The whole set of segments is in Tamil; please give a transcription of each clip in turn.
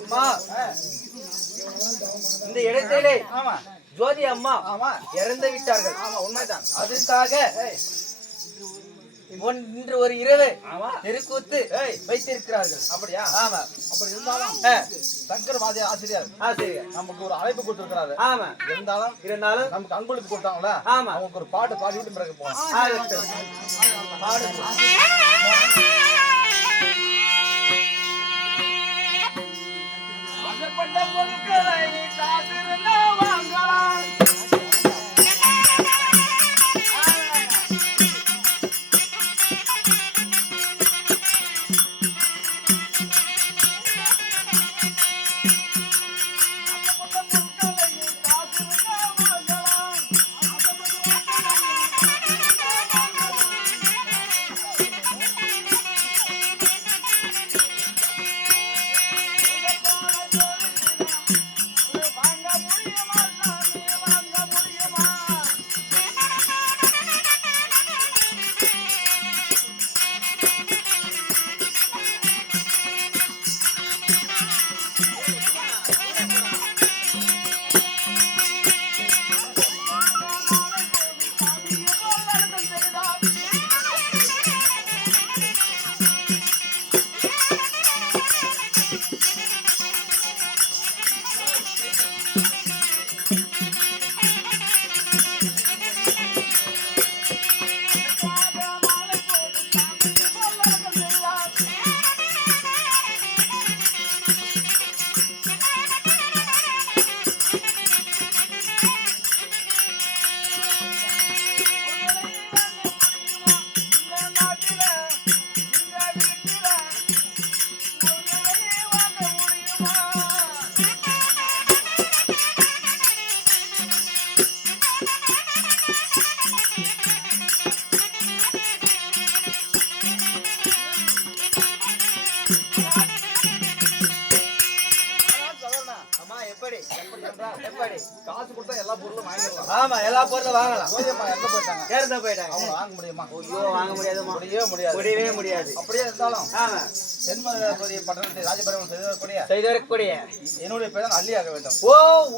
அம்மா இந்த இடத்திலே ஆமா ஜோதி அம்மா ஆமா இறந்து விட்டார்கள். ஆமா உண்மைதான். அதற்காக இன்று ஒரு இரவு தெருக்கூத்து வைத்திருக்கிறார்கள். அப்படியா? ஆமா. அப்படி இருந்தாலும் சங்கர வாத்திய ஆசிரியர் நமக்கு ஒரு அழைப்பு கொடுத்திருக்கிறாரு. ஆமா. இருந்தாலும் நமக்கு அன்பளிப்பு கொடுத்தாங்களா? ஆமா. அவங்களுக்கு ஒரு பாட்டு பாடிவிட்டு பிறகு போலாம். பாடு. ஆசைப்பட்ட பொருட்களை காசு இருந்தா வாங்கலாம். காசு கொடுத்தா எல்லா பொருளும் வாங்கிடலாம். ஆமா, எல்லா பொருளும் வாங்கலாம். இறந்து போயிட்டாங்க. அவங்க வாங்க முடியுமா? ஐயோ, வாங்க முடியாதுமா. முடியவே முடியாது. அப்படியே இருந்தாலும் ஆமா, தென்மதுரை பட்டணத்தை ராஜபுரம் செய்திருக்கக்கூடிய என்னுடைய பேர் தான் அள்ளியாக வேண்டும். ஓ,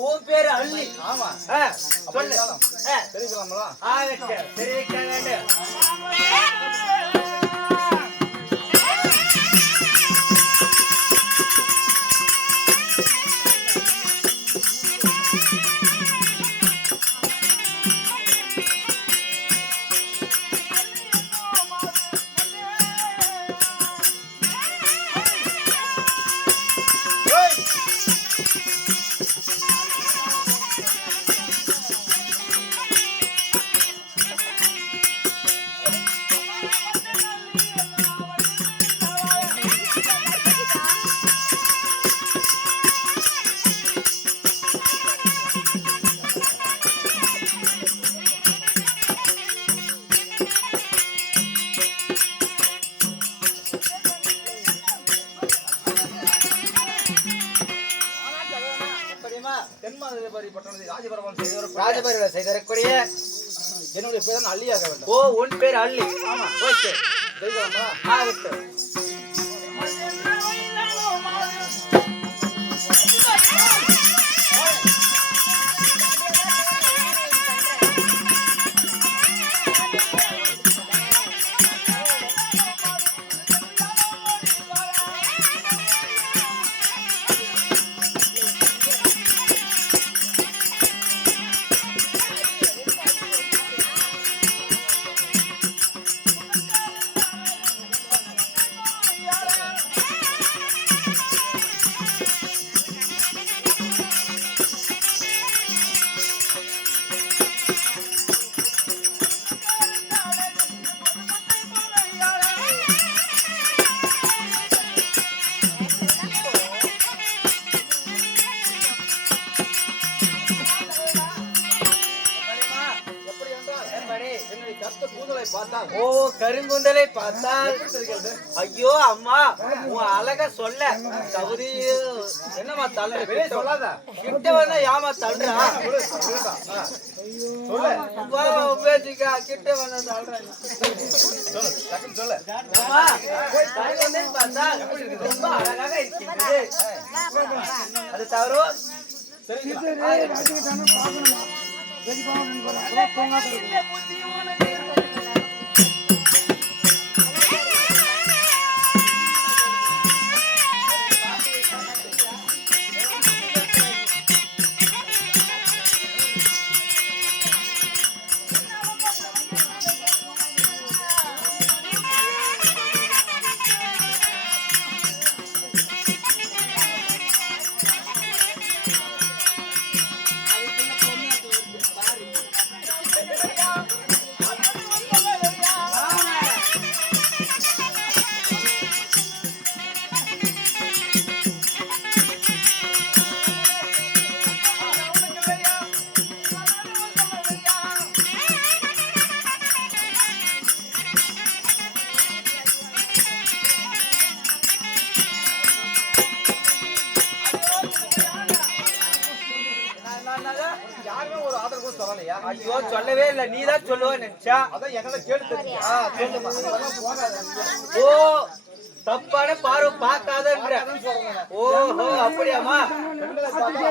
உன் பேரு அள்ளி? ஆமா. சொல்லு. தெரிவிக்கலாங்களா? தெரிவிக்க வேண்டும். தென்மதுரை பட்டணத்தை ராஜபுரம் செய்திருக்கக்கூடிய என்னுடைய பேர் தான் அள்ளியாக வேண்டும். ஓ, உன் பேர் அள்ளி? ஆமா. ஓகே, தெரிவிக்கலாங்களா? கருங்குந்தலை பார்த்தால் ஓ கருங்குந்தலை பார்த்தால் எப்படி தெரிகிறது? ஐயோ அம்மா உன் அழக சொல்ல தகுதி என்னம்மா தள்ள வெளியே சொல்லாத. கிட்ட வந்தா ஏமா தள்ளுறா சொல்லு, சொல்லுடா. சொல்லு. உபயோகிக்கா கிட்ட வந்தா தள்ளுறேன் சொல்லு, டக்குன்னு சொல்லு. அம்மா கருங்குந்தலை பார்த்தால் ரொம்ப அழகாக இருக்கின்றது அது தவறு யாருமே ஒரு ஆதரவு கூட சொல்லலையா? ஐயோ சொல்லவே இல்ல நீதான் சொல்லுவ நினைச்சா அதான் எங்களை கேட்டு தெரிஞ்சு. சொல்லுமா. அதெல்லாம் போகாத. ஓ தப்பான பார்வை பார்க்காதன்ற ஓஹோ அப்படியாமா பெண்களை பார்த்தா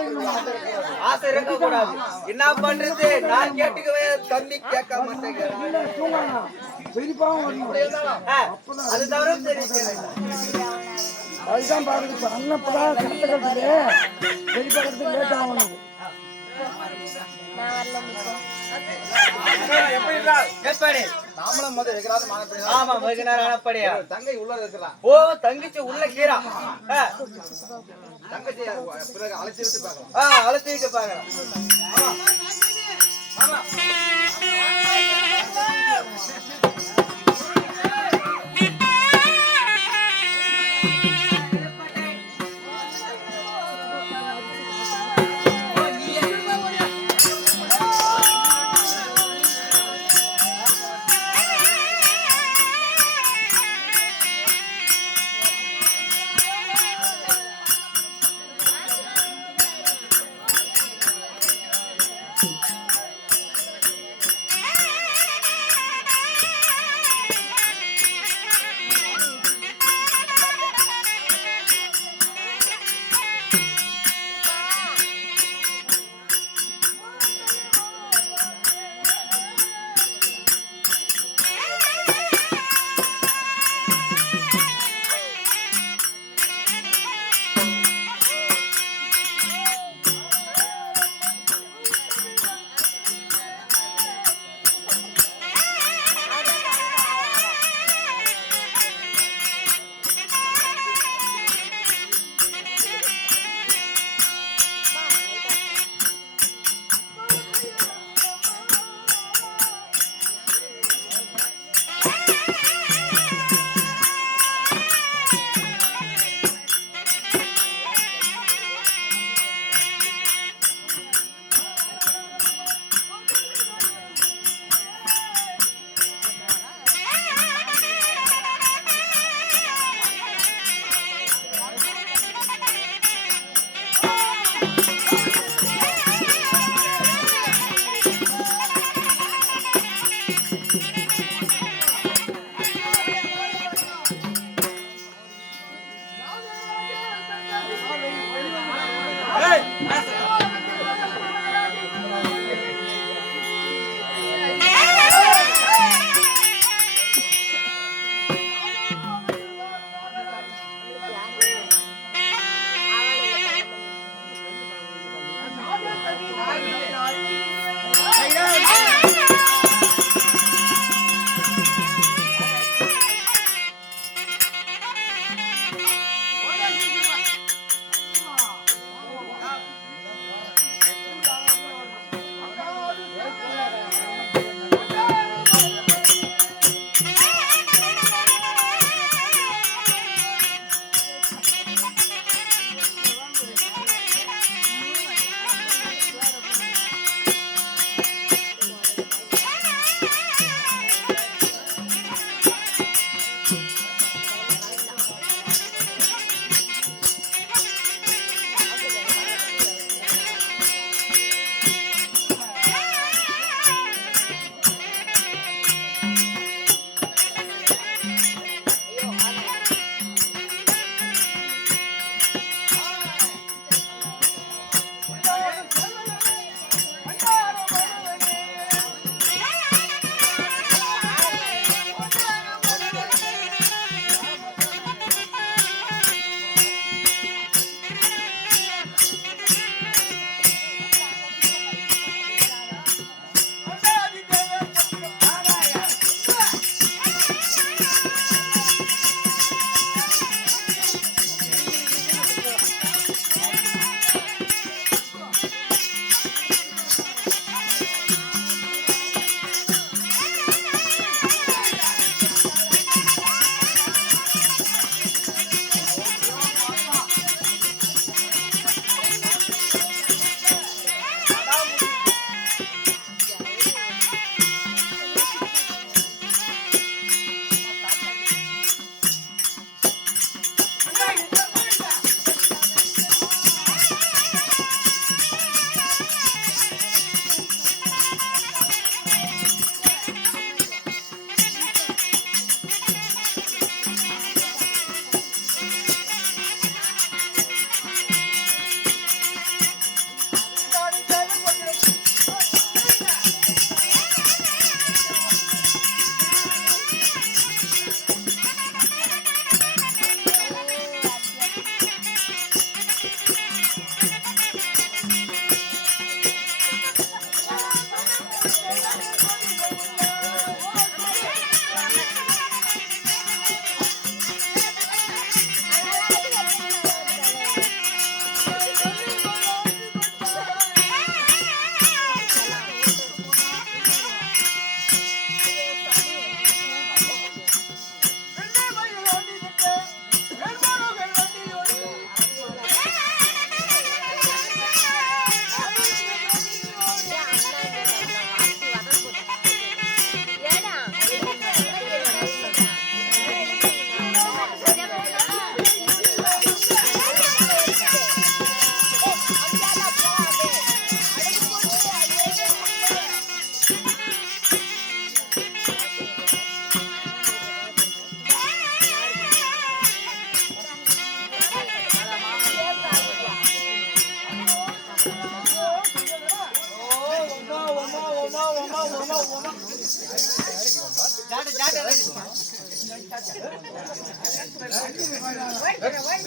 ஆசை இருக்க கூடாது என்ன பண்றது நான் கேட்டுக்கவே தம்பி கேட்க மாட்டேங்கிறேன் அது தவிர தெரியும் அதுதான் பாக்குது இப்ப அண்ணப்பதான் கஷ்டப்படுறது வெளிப்படத்துக்கு லேட் ஆகணும் எப்படி இருந்தால் எப்படி நாமளும் வந்து வைக்கிறாரு மானப்படி ஆமா வெகு நேரம் ஆனப்படியா தங்கை உள்ள இருக்கிறான். ஓ தங்கச்சி உள்ள கீரா தங்கச்சி பிறகு அழைச்சி விட்டு பார்க்கலாம். அழைச்சிட்டு பாக்குறேன் ஆமா.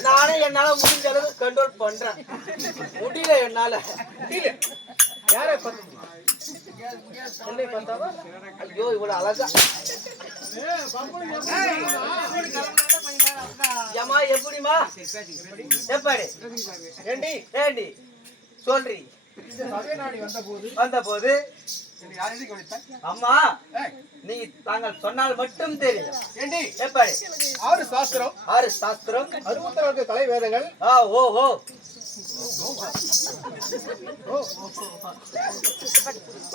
நானே என்னால முடிஞ்ச அளவு கண்ட்ரோல் பண்றேன். முடியல என்னால. யாரை பார்த்து என்னை பார்த்தாவா? ஐயோ இவ்வளவு அழகா ஏமா எப்படிமா எப்படி ஏண்டி ஏண்டி சொல்றி இந்த சபை நாடி வந்த போது யாரையும் கவனித்தாய்? அம்மா நீ தாங்கள் சொன்னால் மட்டும் தெரியும். ஏண்டி எப்படி 6 சாஸ்திரம் 6 சாஸ்திரம் 64 கலை வேதங்கள் ஓஹோ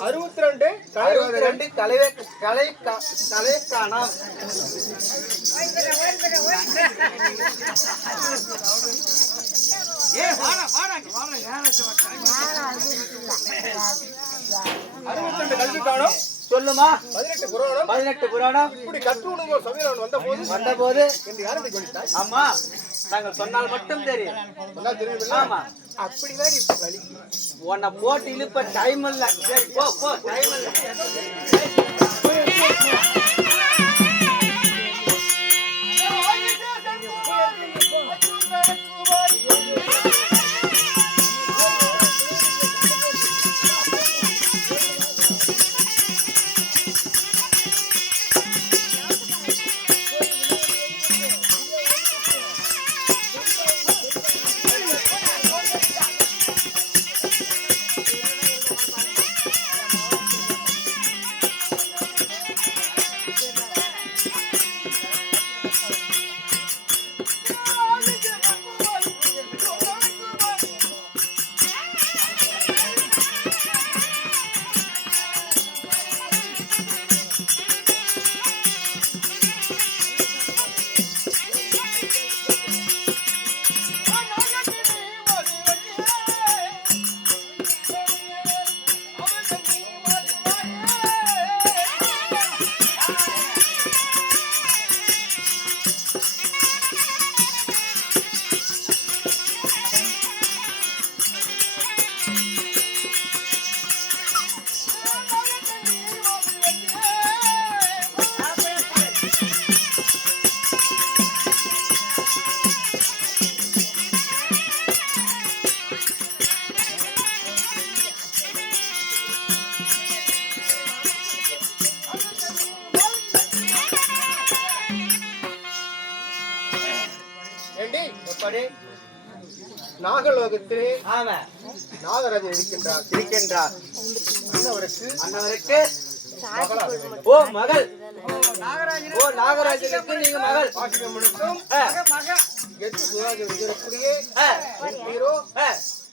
62 கலை வேதங்கள் 62 கலை காணாம். ஏ வாடா 62 கல்வி காணும் சொல்லுமா 18 புராணம் 18 புராணம் இப்படி கற்றுணுங்க சபையில் வந்த போது என்று யாரை கவனித்தாய்? அம்மா நாங்கள் சொன்னால் மட்டும் தெரியும். சொன்னால் தெரியுமில்ல? ஆமா அப்படி வேடி இப்ப வலி உன்னை போட்டு இழுப்ப டைம் இல்ல. சரி போ டைம் இல்ல. எப்படி நாகலோகத்திலே ஆமா நாகராஜன் இருக்கின்றார். அண்ணவருக்கு ஓ மகள் ஓ நாகராஜனுக்கு நீங்க மகள் பாசிகம்மனுக்கும் கெத்து சுதாகர் இருக்கக்கூடிய ஹீரோ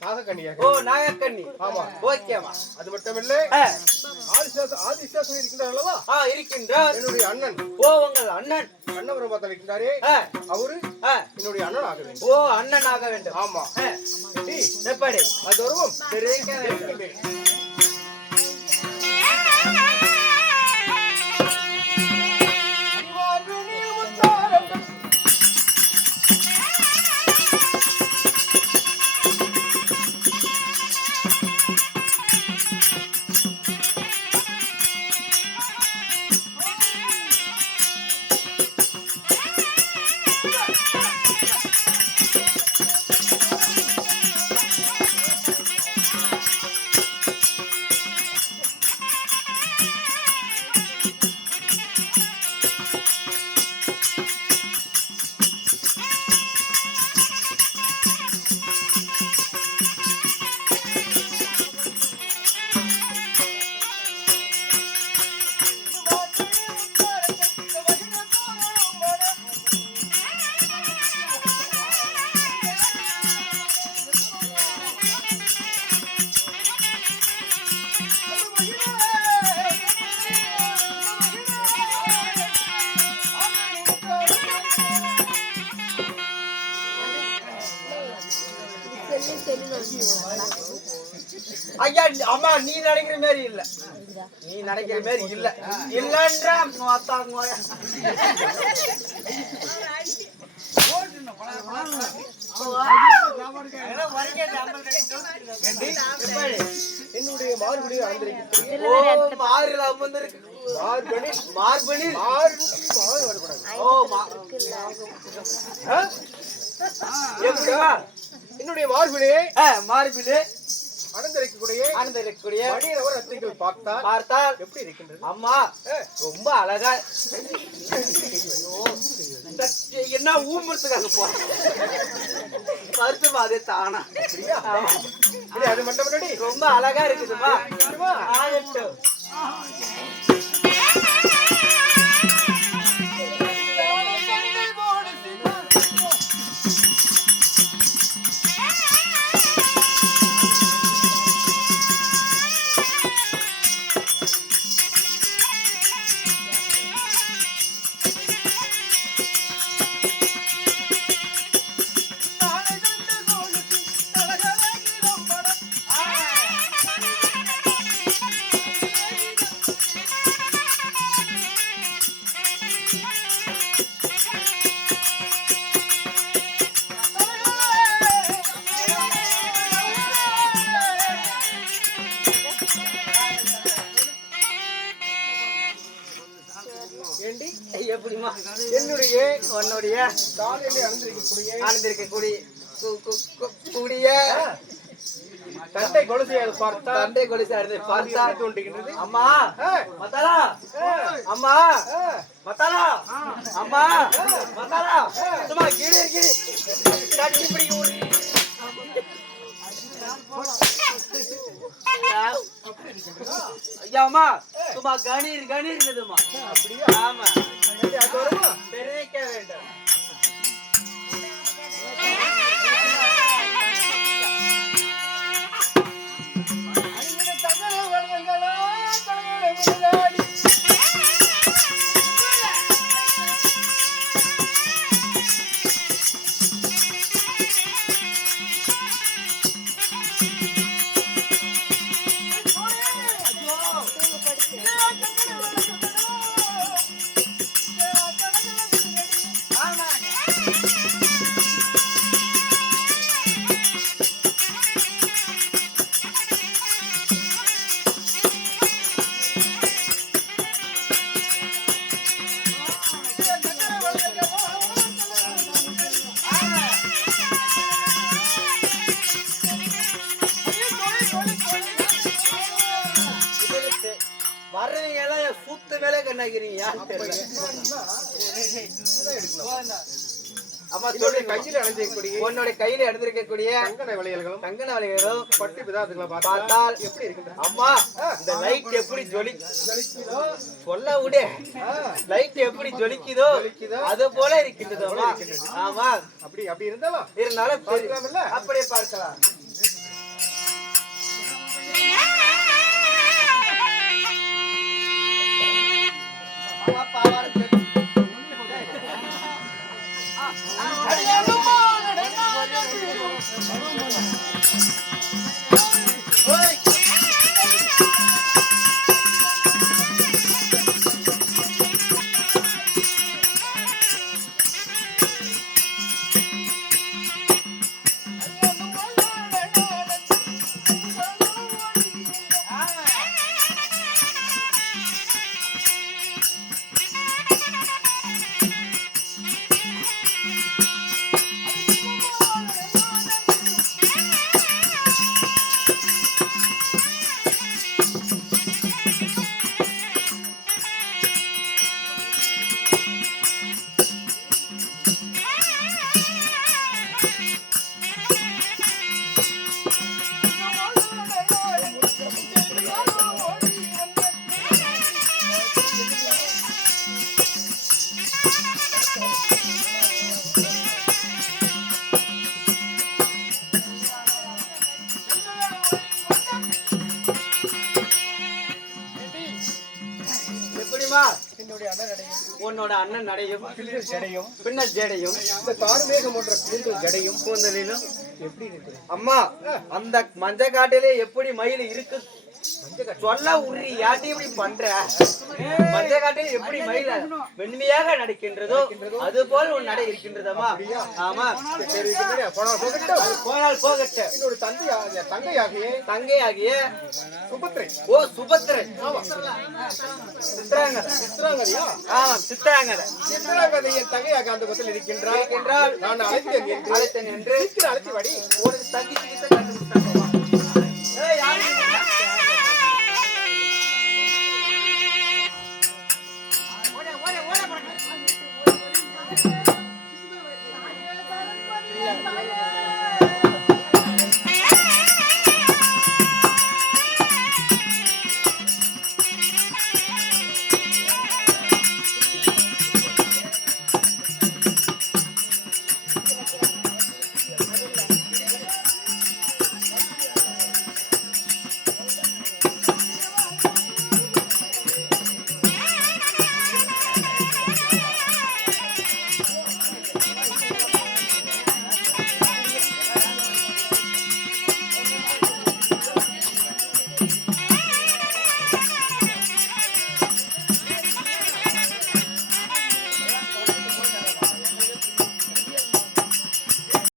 நாகக்கன்னியாக. ஓ நாகக்கன்னி. ஆமா ஓகேவா. அது மட்டுமில்ல ஆதிசாசன் இருக்கின்றார் அல்லவா? இருக்கின்றார். என்னுடைய அண்ணன். ஓ உங்கள் அண்ணன் கண்ணபுரம் பார்த்தால் இருக்கின்றாரே அவரு என்னுடைய அண்ணன் ஆக வேண்டும். ஓ அண்ணன் ஆக வேண்டும். ஆமா எப்படி அது வருவோம் தெரிவிக்க வேண்டும். ஐயா அம்மா நீ நினைக்கிற மாதிரி இல்ல, நீ நினைக்கிற மாதிரி இல்ல இல்லன்றா என்னுடைய மார்படியை அலங்கரிக்க ஓ மாறில் அமர்ந்திருக்கு மார்பனில் ஓ எப்படிவா என்னுடைய மார்படியை மார்பிலே அலங்கரிக்கக்கூடிய மணியவர் அத்தைகள் பார்த்தால் எப்படி இருக்கின்றது? அம்மா ரொம்ப அழகா என்ன ஊம்புறதுக்காக போ மருத்துவ அதே தானா அது மட்டும் ரொம்ப அழகா இருக்குதுமா ஆகட்டும். எப்படிமா உன்னுடைய காலையிலே அணிந்திருக்கக்கூடிய தண்டை கொலுசை பார்த்தால் தண்டை கொலுசு பார்த்தா தோன்றுகின்றது. அம்மா மத்தாலா அம்மா மத்தாலா அம்மா மத்தாலா சும்மா கீழே கீழே கட்டி பிடி ஐயா அம்மா சும்மா கணீர் கணீர்ங்குதுமா. அப்படியா? ஆமா அது வருமா? தெரிவிக்க வேண்டும். வர்றவங்க எல்லாம் சூத்து மேலே கண்ணாக்கிறீங்க. அம்மா சொல்லி கையில் அணிந்திருக்கக்கூடிய உன்னுடைய கையில எடுத்திருக்கக்கூடிய கங்கண வளையல்களும் கங்கண வளையல்களும் பட்டு விதாதுகளை பார்த்தால் எப்படி இருக்கின்றது? அம்மா இந்த லைட் எப்படி ஜொலிக்குதோ, சொல்ல விடு லைட் எப்படி ஜொலிக்குதோ அது போல இருக்கின்றது அம்மா. ஆமா அப்படி இருந்தாலும் இருந்தாலும் பார்க்கலாம்ல? அப்படியே பார்க்கலாம். உன்னோட அண்ணன் நடையும் பின்னர் ஜடையும் இந்த கார்மேகம் போன்ற கூந்தலிலும் எப்படி இருக்கு? அம்மா அந்த மஞ்ச காட்டிலே எப்படி மயில் இருக்கு சொல்ல உரி யாட்டி இப்படி பண்ற மஞ்ச காட்டில் எப்படி மயில வெண்மையாக நடக்கின்றதோ அது போல் உன் நடை இருக்கின்றதம்மா. ஆமா போனால் போகட்ட என்னோட தங்கையாகிய சுபத்திரை. ஓ சுபத்திரை சித்திராங்கதை. ஆமா சித்திராங்கதை. சித்திராங்கதை என் தங்கையாக அந்த பக்கத்தில் இருக்கின்றாள் என்றால் நான் அழைத்தேன் என்று என்று அழைத்து வாடி. ஒரு தங்கி கண்டுபிடிச்சாங்க.